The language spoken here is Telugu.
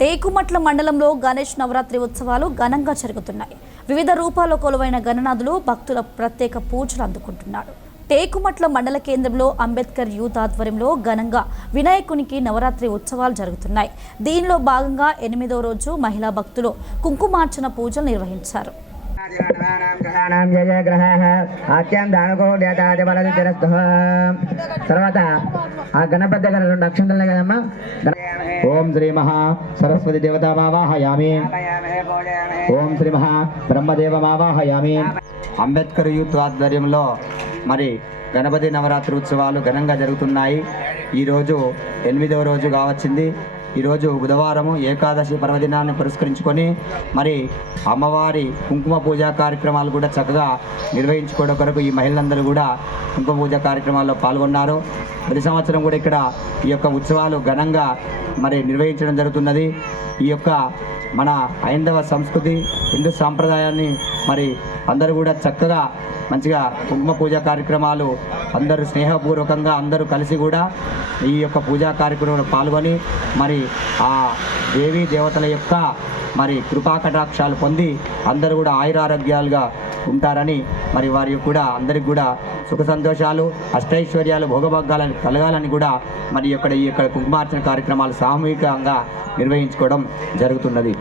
టేకుమట్ల మండలంలో గణేష్ నవరాత్రి ఉత్సవాలు ఘనంగా జరుగుతున్నాయి. వివిధ రూపాల్లో కొలువైన గణనాథులు భక్తుల ప్రత్యేక పూజలు అందుకుంటున్నారు. టేకుమట్ల మండల కేంద్రంలో అంబేద్కర్ యూత్ ఆధ్వర్యంలో ఘనంగా వినాయకునికి నవరాత్రి ఉత్సవాలు జరుగుతున్నాయి. దీనిలో భాగంగా 8వ రోజు మహిళా భక్తులు కుంకుమార్చన పూజలు నిర్వహించారు. తర్వాత ఆ గణపతి దగ్గర 2 అక్షంతలు కదమ్మా. ఓం శ్రీ మహా సరస్వతి దేవతామావాహయామి. ఓం శ్రీ మహా బ్రహ్మదేవమావాహయామి. అంబేద్కర్ యూత్ ఆధ్వర్యంలో మరి గణపతి నవరాత్రి ఉత్సవాలు ఘనంగా జరుగుతున్నాయి. ఈరోజు 8వ రోజు కావచ్చింది. ఈరోజు బుధవారము ఏకాదశి పర్వదినాన్ని పురస్కరించుకొని మరి అమ్మవారి కుంకుమ పూజా కార్యక్రమాలు కూడా చక్కగా నిర్వహించుకోవడం కొరకు ఈ మహిళలందరూ కూడా కుంకుమ పూజా కార్యక్రమాల్లో పాల్గొన్నారు. ప్రతి సంవత్సరం కూడా ఇక్కడ ఈ యొక్క ఉత్సవాలు ఘనంగా మరి నిర్వహించడం జరుగుతున్నది. ఈ యొక్క మన హైందవ సంస్కృతి హిందూ సాంప్రదాయాన్ని మరి అందరూ కూడా చక్కగా మంచిగా కుంకుమ పూజా కార్యక్రమాలు అందరూ స్నేహపూర్వకంగా అందరూ కలిసి కూడా ఈ యొక్క పూజా కార్యక్రమంలో పాల్గొని మరి ఆ దేవీ దేవతల యొక్క మరి కృపా కటాక్షాలు పొంది అందరూ కూడా ఆయురారోగ్యాలుగా ఉంటారని మరి వారి కూడా అందరికి కూడా సుఖ సంతోషాలు అష్టైశ్వర్యాలు భోగభాగ్యాలను కలగాలని కూడా మరి ఈ యొక్క కుంకుమార్చన కార్యక్రమాలు సామూహికంగా నిర్వహించుకోవడం జరుగుతున్నది.